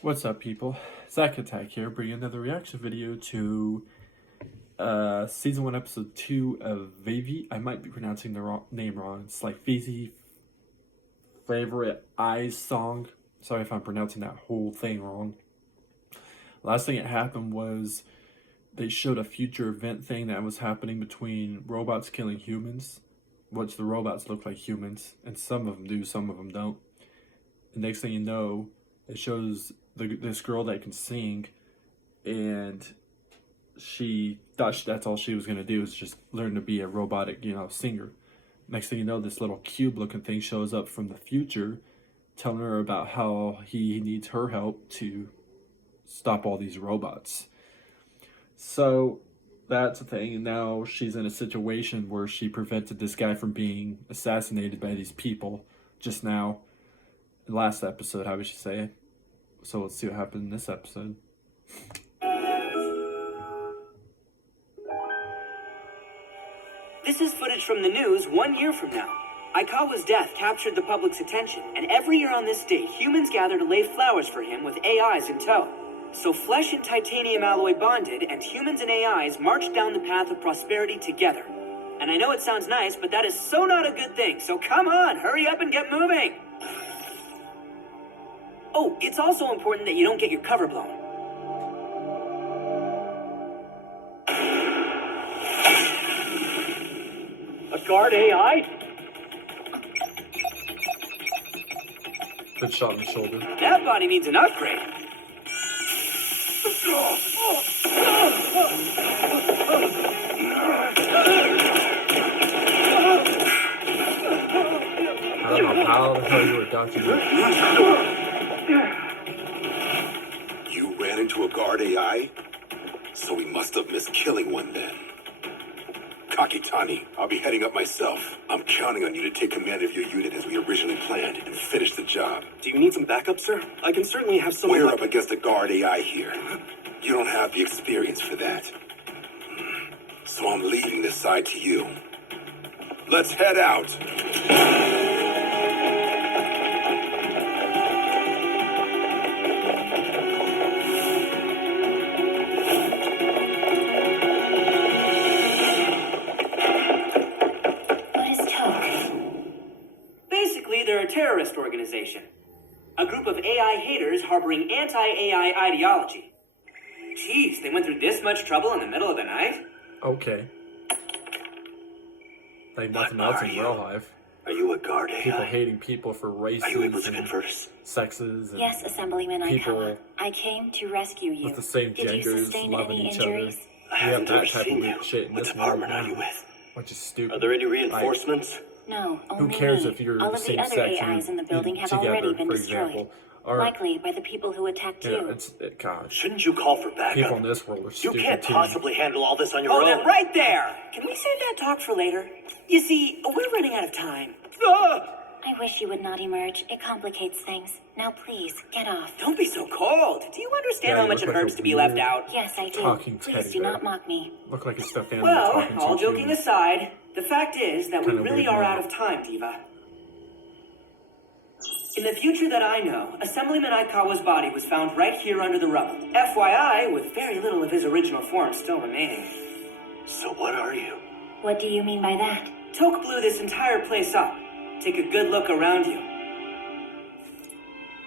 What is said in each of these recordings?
What's up, people? Zach Attack here, bringing another reaction video to Season 1, Episode 2 of Vivy. I might be pronouncing the name wrong. It's like Vivy Favorite Eyes song. Sorry if I'm pronouncing that whole thing wrong. Last thing that happened was they showed a future event thing that was happening between robots killing humans, which the robots look like humans, and some of them do, some of them don't. The next thing you know, it shows this girl that can sing, and she thought that's all she was going to do is just learn to be a robotic, singer. Next thing you know, this little cube-looking thing shows up from the future, telling her about how he needs her help to stop all these robots. So that's a thing, and now she's in a situation where she prevented this guy from being assassinated by these people just now. Last episode, how would you say it? So let's see what happened in this episode. This is footage from the news 1 year from now. Aikawa's death captured the public's attention, and every year on this date, humans gather to lay flowers for him with AIs in tow. So flesh and titanium alloy bonded, and humans and AIs march down the path of prosperity together. And I know it sounds nice, but that is so not a good thing, so come on, hurry up and get moving! Oh, it's also important that you don't get your cover blown. A guard AI? Good shot in the shoulder. That body needs an upgrade. I don't know how the hell you were dodging that. You ran into a guard AI? So we must have missed killing one then. Kakitani, I'll be heading up myself. I'm counting on you to take command of your unit as we originally planned and finish the job. Do you need some backup, sir? I can certainly have someone. We're up against a guard AI here. You don't have the experience for that. So I'm leaving this side to you. Let's head out. They're a terrorist organization. A group of AI haters harboring anti-AI ideology. Jeez, they went through this much trouble in the middle of the night? Okay. Like nothing else in real life. Are you a guard AI? People hating people for races Are you able to and converse? sexes and Yes, Assemblyman people Aikawa. I came to rescue you. with the same Did you genders sustain loving any each injuries? other. I We have haven't ever that type seen of you. shit in What this world department are you now, with? which is stupid. Are there any reinforcements? No, only cares me. if you're All the of same the other sex AIs in the building have together, already been for destroyed. example. Or, Likely by the people who attacked you. gosh. Shouldn't you call for backup? People in this world are You stupid can't too. possibly handle all this on your Hold own. it right there! Can we save that talk for later? You see, we're running out of time. I wish you would not emerge. It complicates things. Now please, get off. Don't be so cold. Do you understand Yeah, how you much look it like hurts a to be left weird out? Yes, I do. talking Please teddy do bear. not mock me. Look like a stuffed animal Well, talking to all a joking human. aside, the fact is that we Kinda really weird are now. out of time, Diva. In the future that I know, Assemblyman Aikawa's body was found right here under the rubble. FYI, with very little of his original form still remaining. So what are you? What do you mean by that? Toke blew this entire place up. Take a good look around you.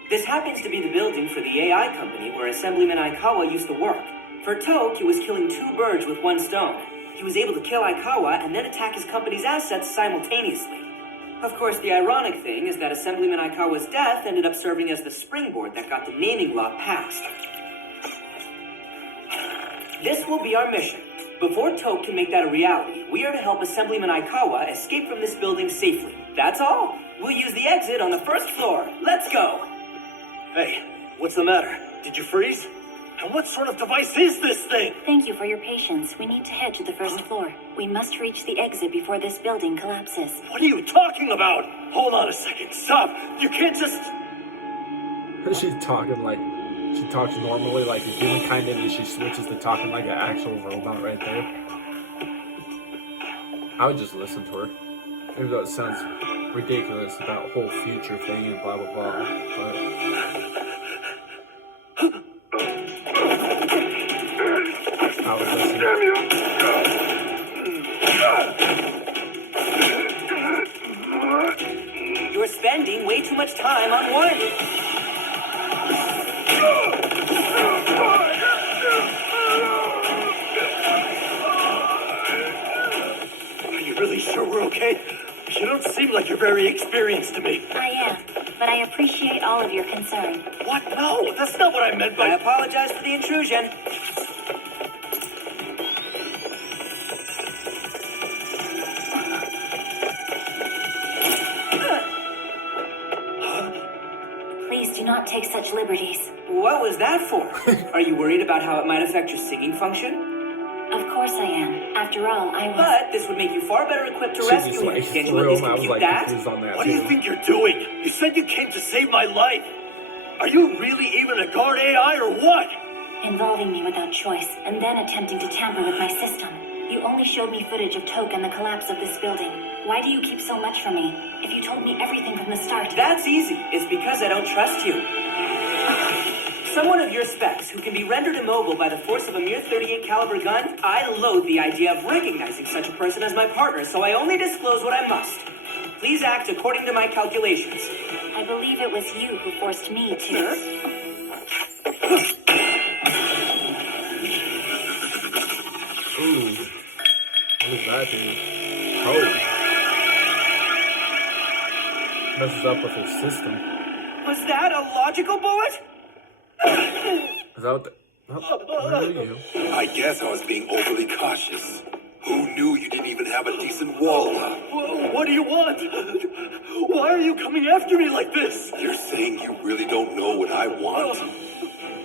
This happens to be the building for the AI company where Assemblyman Aikawa used to work. For Toke, he was killing two birds with one stone. He was able to kill Aikawa and then attack his company's assets simultaneously. Of course, the ironic thing is that Assemblyman Aikawa's death ended up serving as the springboard that got the naming law passed. This will be our mission. Before Toke can make that a reality, we are to help Assemblyman Aikawa escape from this building safely. That's all. We'll use the exit on the first floor. Let's go! Hey, what's the matter? Did you freeze? And what sort of device is this thing? Thank you for your patience. We need to head to the first floor. We must reach the exit before this building collapses. What are you talking about? Hold on a second. Stop. You can't just... She's talking like, she talks normally like a human kind of, and she switches to talking like an actual robot right there. I would just listen to her. Even though it sounds ridiculous about whole future thing and blah blah blah. But much time on one. Are you really sure we're okay? You don't seem like you're very experienced to me. I am, but I appreciate all of your concern. What? No, that's not what I meant by... I apologize for the intrusion. Please do not take such liberties. What was that for? Are you worried about how it might affect your singing function? Of course I am. After all, I was... But this would make you far better equipped to She rescue just him. like Can you threw at least him. I was compute like that? confused on that What do you too. think you're doing? You said you came to save my life. Are you really even a guard AI or what? involving me without choice, and then attempting to tamper with my system. You only showed me footage of Toke and the collapse of this building. Why do you keep so much from me? If you told me everything from the start... That's easy. It's because I don't trust you. Someone of your specs, who can be rendered immobile by the force of a mere .38 caliber gun, I loathe the idea of recognizing such a person as my partner, so I only disclose what I must. Please act according to my calculations. I believe it was you who forced me to... Ooh. What does that do? Oh. Messes up with her system. Was that a logical bullet? Is that what the... Oh, where are you? I guess I was being overly cautious. Who knew you didn't even have a decent wall up? What do you want? Why are you coming after me like this? You're saying you really don't know what I want?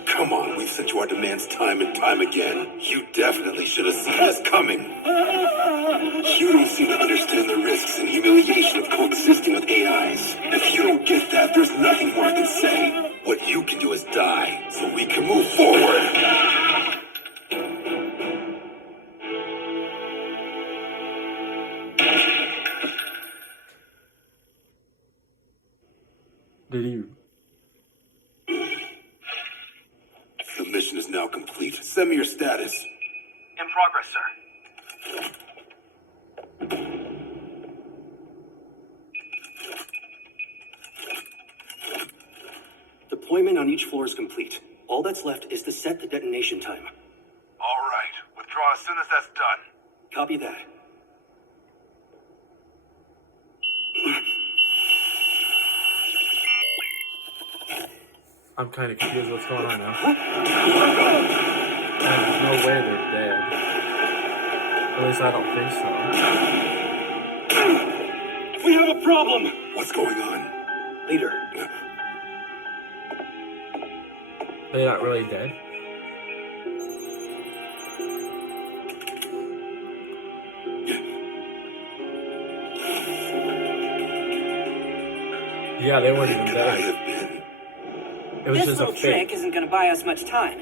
Come on, we've sent you our demands time and time again. You definitely should have seen this coming. You don't seem to understand the risks and humiliation of coexisting with AIs. If you don't get that, there's nothing more I can say. What you can do is die, so we can move forward. Did you... The mission is now complete. Send me your status. In progress, sir. Deployment on each floor is complete. All that's left is to set the detonation time. All right. Withdraw as soon as that's done. Copy that. I'm kind of confused what's going on now. There's no way they're dead. At least I don't think so. We have a problem! What's going on? Leader, They're not really dead. Yeah, they weren't even Could I dead. have been? It was This just a little trick fake. isn't going to buy us much time.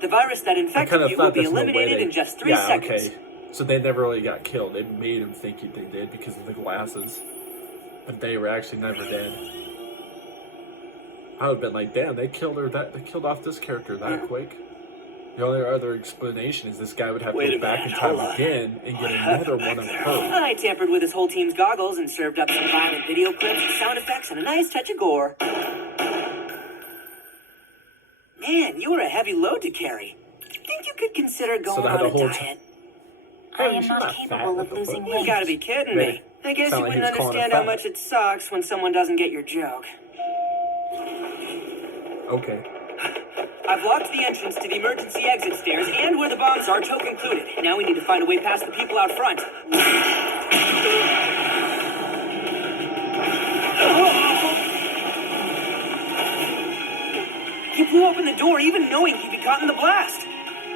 The virus that I infected kind of you will thought be there's no way eliminated they... in just 3 yeah, seconds. okay. So they never really got killed. They made him think they did because of the glasses. But they were actually never dead. I would have been like, damn, they killed off this character that quick. The only other explanation is this guy would have to Wait go a back minute, in time hold on. again and get another one of her. I tampered with his whole team's goggles and served up some violent video clips, sound effects, and a nice touch of gore. Man, you were a heavy load to carry. Think you could consider going that on a whole diet? I am she's not not fat, capable what of the losing fuck? You weight. gotta be kidding me. I guess you Sound like he wouldn't was calling her understand how fat. much it sucks when someone doesn't get your joke. Okay. I've locked the entrance to the emergency exit stairs and where the bombs are, Toke included. Now we need to find a way past the people out front. He blew open the door even knowing he'd be caught in the blast.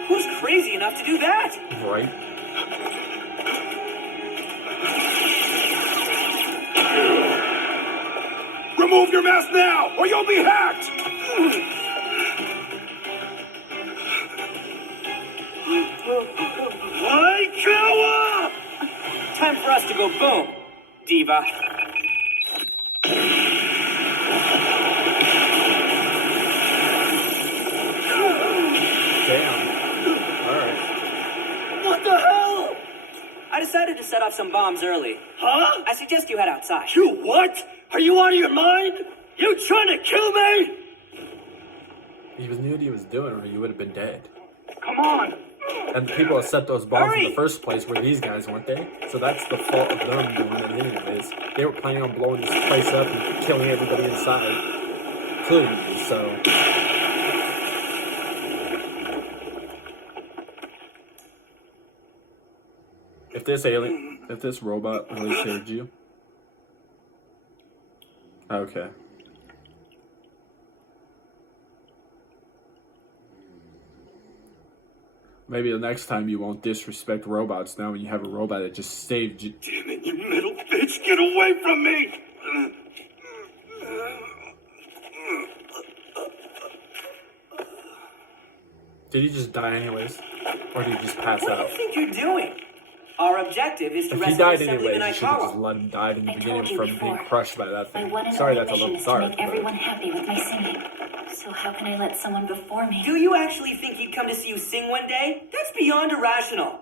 Who's crazy enough to do that? Right. Remove your mask now, or you'll be hacked! Time for us to go boom, diva. Damn. Alright. what the hell? I decided to set off some bombs early. Huh? I suggest you head outside. You what? Are you out of your mind? You trying to kill me? He knew what he was doing, or he would have been dead. Come on. And the people that set those bombs in Hurry! the first place were these guys, weren't they? So that's the fault of them doing it anyways. They were planning on blowing this place up and killing everybody inside. Clearly, so... If this robot really saved you... Okay. Maybe the next time you won't disrespect robots now when you have a robot that just saved you. Damn it, you little bitch, get away from me! Did he just die anyways? Or did he just pass What do out? you think you're doing? Our objective is to If he rescue died Assemblyman anyways, you should have just Aikawa. let him die in the I beginning told you from before. being crushed by that My thing. one and Sorry, only that's a mission little is to dark, make but... everyone happy with my singing. So how can I let someone before me? Do you actually think he'd come to see you sing one day? That's beyond irrational.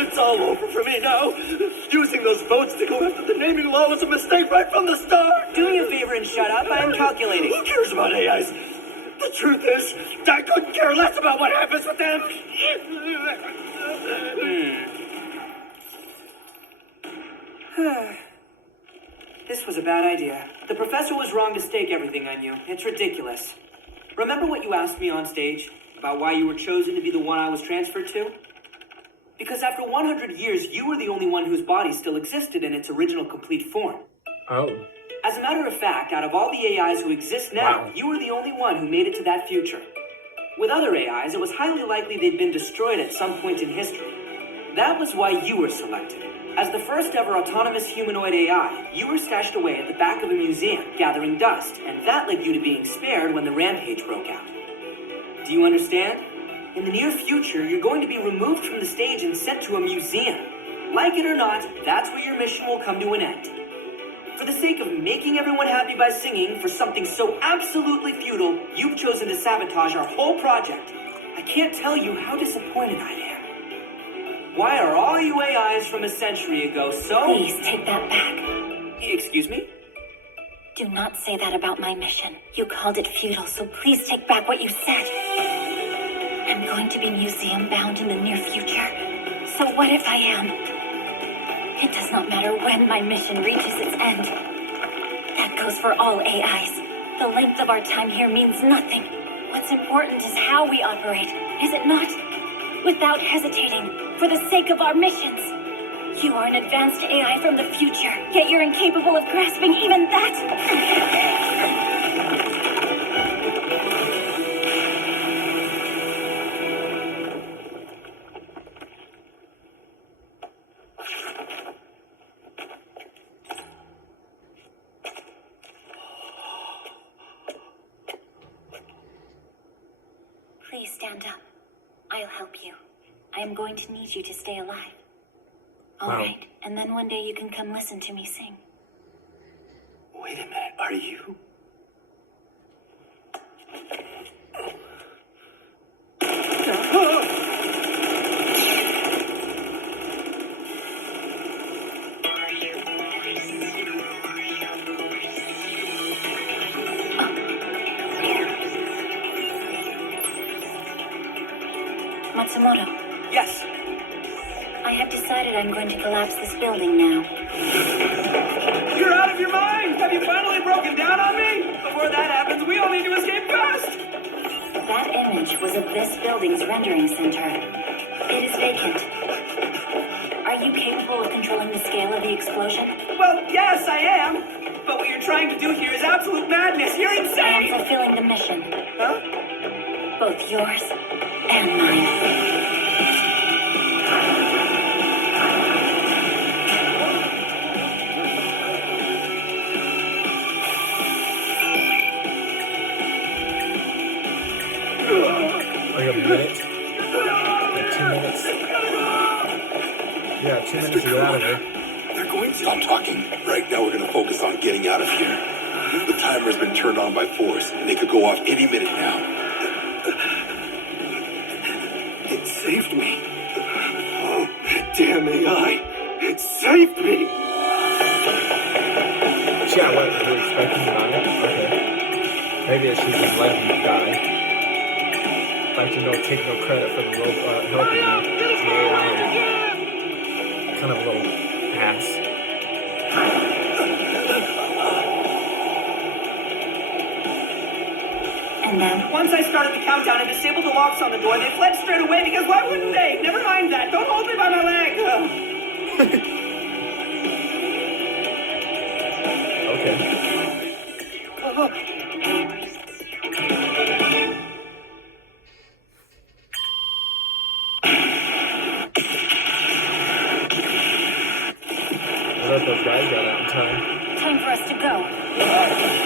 It's all over for me now. Using those votes to go after the naming law was a mistake right from the start. Do me a favor and shut up. I am calculating. Who cares about AIs? The truth is, I couldn't care less about what happens with them. This was a bad idea. The professor was wrong to stake everything on you. It's ridiculous. Remember what you asked me on stage? About why you were chosen to be the one I was transferred to? Because after 100 years, you were the only one whose body still existed in its original complete form. Oh. As a matter of fact, out of all the AIs who exist now, Wow. you were the only one who made it to that future. With other AIs, it was highly likely they'd been destroyed at some point in history. That was why you were selected. As the first ever autonomous humanoid AI, you were stashed away at the back of a museum, gathering dust, and that led you to being spared when the rampage broke out. Do you understand? In the near future, you're going to be removed from the stage and sent to a museum. Like it or not, that's where your mission will come to an end. For the sake of making everyone happy by singing for something so absolutely futile, you've chosen to sabotage our whole project. I can't tell you how disappointed I am. Why are all you AIs from a century ago so... Please take that back. Excuse me? Do not say that about my mission. You called it futile, so please take back what you said. I'm going to be museum bound in the near future. So what if I am? It does not matter when my mission reaches its end. That goes for all AIs. The length of our time here means nothing. What's important is how we operate, is it not? Without hesitating, for the sake of our missions. You are an advanced AI from the future, yet you're incapable of grasping even that. Please stand up. I'll help you. I am going to need you to stay alive. All Wow. right, and then one day you can come listen to me sing. Wait a minute, are you? Matsumoto, Yes. I have decided I'm going to collapse this building now. You're out of your mind! Have you finally broken down on me? Before that happens, we all need to escape fast! That image was of this building's rendering center. It is vacant. Are you capable of controlling the scale of the explosion? Well, yes, I am. But what you're trying to do here is absolute madness. You're I am insane! fulfilling the mission, Huh? both yours and mine. Like a minute? Like 2 minutes? Yeah, 2 minutes to get out of there. They're going to stop talking. Right now, we're going to focus on getting out of here. The timer's been turned on by force, and they could go off any minute now. It saved me. Oh, Damn AI! It saved me! Yeah, what? Were you expecting to die? Okay. Maybe I should just let him die. Like to take no credit for the robot helping me. The AI. Kind of a little ass. And then, Once I started the countdown and disabled the locks on the door, they fled straight away because why wouldn't they? Never mind that. Don't hold me by my leg. Okay. I thought those guys got out in time. time for us to go.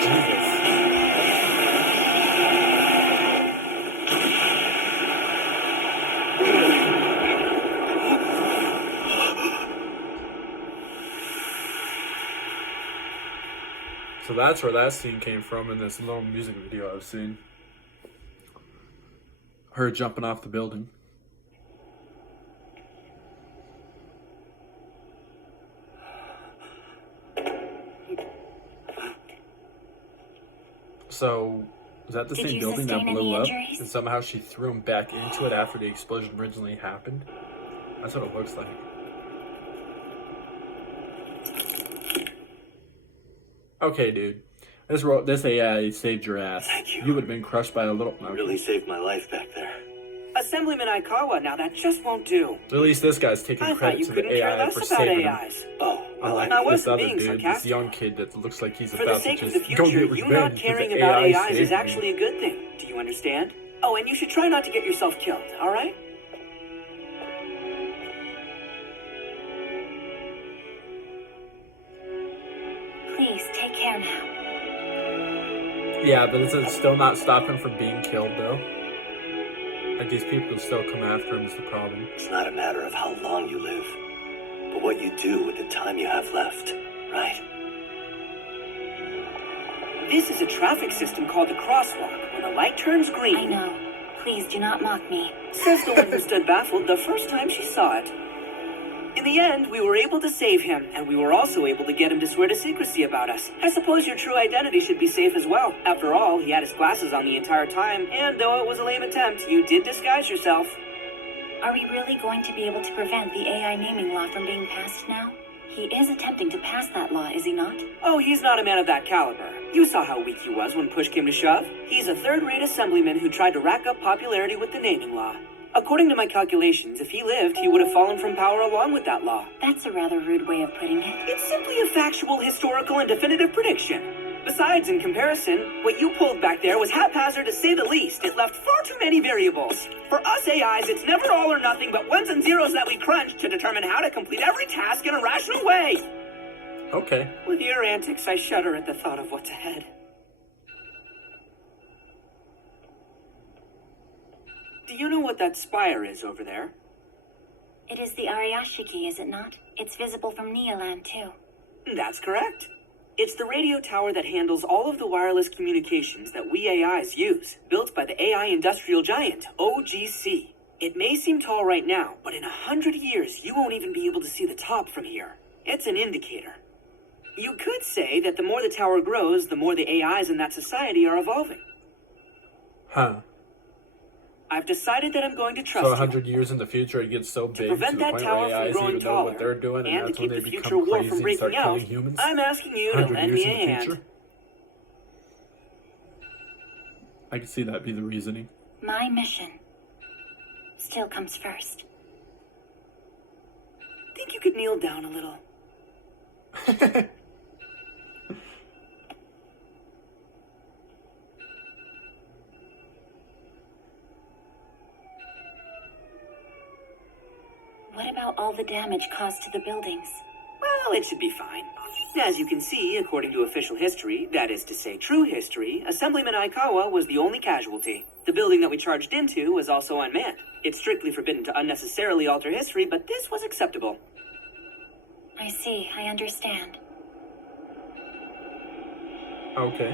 Jesus. So that's where that scene came from in this little music video I've seen. Her jumping off the building. So, is that the Did same you building that sustain blew any up? injuries? And somehow she threw him back into it after the explosion originally happened? That's what it looks like. Okay, dude. This AI saved your ass. Thank you. You would have been crushed by a little... You really saved my life back there. Assemblyman Aikawa, now that just won't do. At least this guy's taking I thought credit you to couldn't the care AI less for about saving him. AIs. Oh, well, Unlike I this wasn't other being dude, this sarcastic. young kid that looks like he's For the about to sake of just the go future, get you revenge not because caring the about AI AIs saved is me. actually a good thing. Do you understand? Oh, and you should try not to get yourself killed, alright? Please, take care now. Yeah, but is it still not stop him from being killed, though? Like, these people still come after him is the problem. it's not a matter of how long you live, but what you do with the time you have left, right? This is a traffic system called a crosswalk. When the light turns green... I know. Please do not mock me. Says the one who stood baffled the first time she saw it. In the end, we were able to save him, and we were also able to get him to swear to secrecy about us. I suppose your true identity should be safe as well. After all, he had his glasses on the entire time, and though it was a lame attempt, you did disguise yourself. Are we really going to be able to prevent the AI naming law from being passed now? He is attempting to pass that law, is he not? Oh, he's not a man of that caliber. You saw how weak he was when push came to shove. He's a third-rate assemblyman who tried to rack up popularity with the naming law. According to my calculations, if he lived, he would have fallen from power along with that law. That's a rather rude way of putting it. It's simply a factual, historical, and definitive prediction. Besides, in comparison, what you pulled back there was haphazard to say the least. It left far too many variables. For us AIs, it's never all or nothing, but ones and zeros that we crunch to determine how to complete every task in a rational way. Okay. With your antics, I shudder at the thought of what's ahead. Do you know what that spire is over there? It is the Ariashiki, is it not? It's visible from Neoland, too. That's correct. It's the radio tower that handles all of the wireless communications that we AIs use, built by the AI industrial giant, OGC. It may seem tall right now, but in 100 years, you won't even be able to see the top from here. It's an indicator. You could say that the more the tower grows, the more the AIs in that society are evolving. Huh. I've decided that I'm going to trust So you 100 years in the future, it gets so to big to prevent the that point tower where from AIs growing even know what taller, they're doing, and and to that's when keep they the future become war crazy from and start breaking out. killing humans? I'm asking you to 100 lend years me in a the hand. future? I can see that be the reasoning. My mission still comes first. Think you could kneel down a little? What about all the damage caused to the buildings? Well, Well, it should be fine. As you can see, according to official history, that is to say true history, Assemblyman Aikawa was the only casualty. The building that we charged into was also unmanned. It's strictly forbidden to unnecessarily alter history, but this was acceptable. I see. I understand. Okay.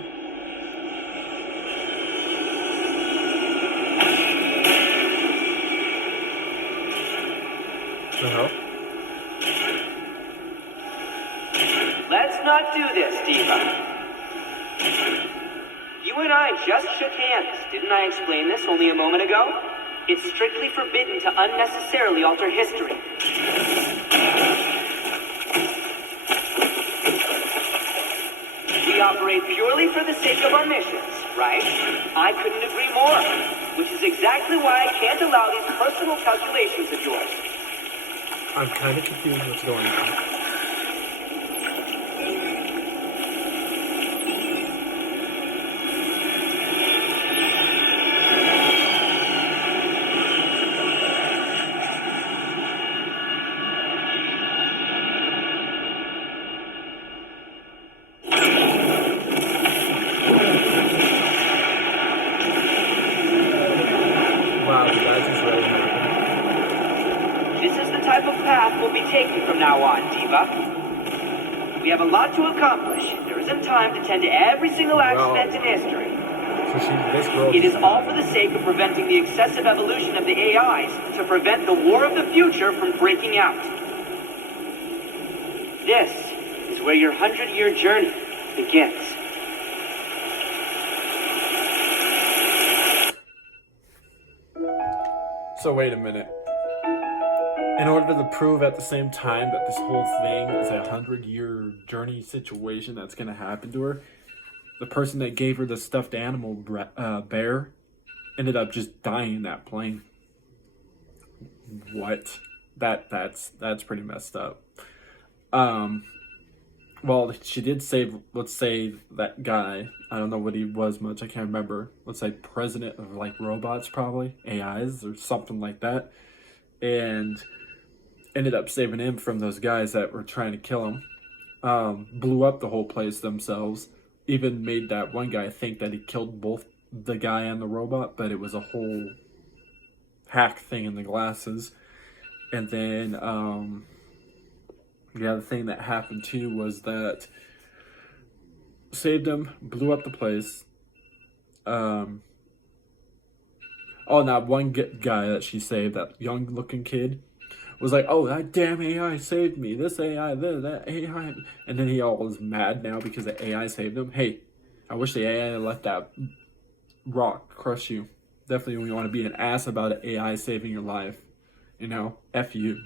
Uh-huh. Let's not do this, Diva. You and I just shook hands. Didn't I explain this only a moment ago? It's strictly forbidden to unnecessarily alter history. We operate purely for the sake of our missions, right? I couldn't agree more. Which is exactly why I can't allow these personal calculations of yours. I'm kind of confused what's going on. Wow, the guy just really happened. This is the type of path we'll be taking from now on, Diva. We have a lot to accomplish. There isn't time to tend to every single accident in history. So this girl. It is all for the sake of preventing the excessive evolution of the AIs to prevent the war of the future from breaking out. This is where your 100-year journey begins. So wait a minute. In order to prove at the same time that this whole thing is a 100-year journey situation that's going to happen to her, the person that gave her the stuffed animal bear ended up just dying in that plane. What? That's pretty messed up. Well, she did save, let's say, that guy. I don't know what he was much. I can't remember. Let's say president of, like, robots, probably. AIs or something like that. And ended up saving him from those guys that were trying to kill him. Blew up the whole place themselves. Even made that one guy think that he killed both the guy and the robot. But it was a whole hack thing in the glasses. And then, the other thing that happened too was that saved him, blew up the place. Now one guy that she saved, that young looking kid, was like, "Oh, that damn AI saved me. This AI, that AI," and then he all was mad now because the AI saved him. Hey, I wish the AI let that rock crush you. Definitely, when you want to be an ass about an AI saving your life, you know, F you.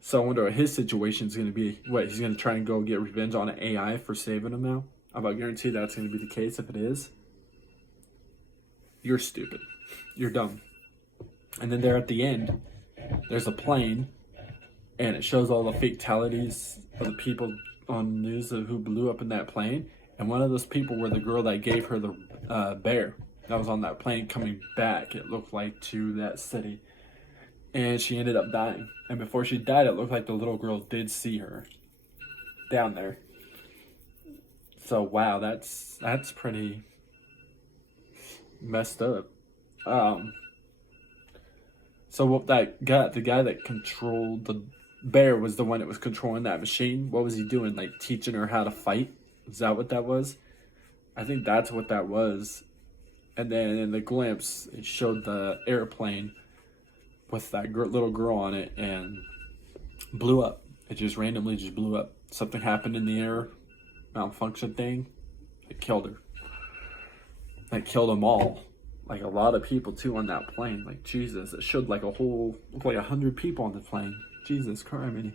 So I wonder what his situation is going to be. What, he's going to try and go get revenge on an AI for saving him now? I'm about guaranteed that's going to be the case. If it is, you're stupid. You're dumb. And then there at the end, there's a plane, and it shows all the fatalities of the people on the news who blew up in that plane. And one of those people were the girl that gave her the bear that was on that plane coming back, it looked like, to that city. And she ended up dying. And before she died, it looked like the little girl did see her down there. So wow, that's pretty messed up. So what the guy that controlled the bear was the one that was controlling that machine. What was he doing? Like teaching her how to fight? Is that what that was? I think that's what that was. And then in the glimpse, it showed the airplane with that little girl on it and blew up. It just randomly just blew up. Something happened in the air, malfunction thing. It killed her. It killed them all. Like a lot of people too on that plane. Like Jesus, it showed like looked like 100 people on the plane. Jesus Christ.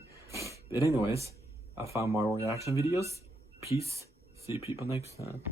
But anyways, I found more reaction videos. Peace. See you people next time.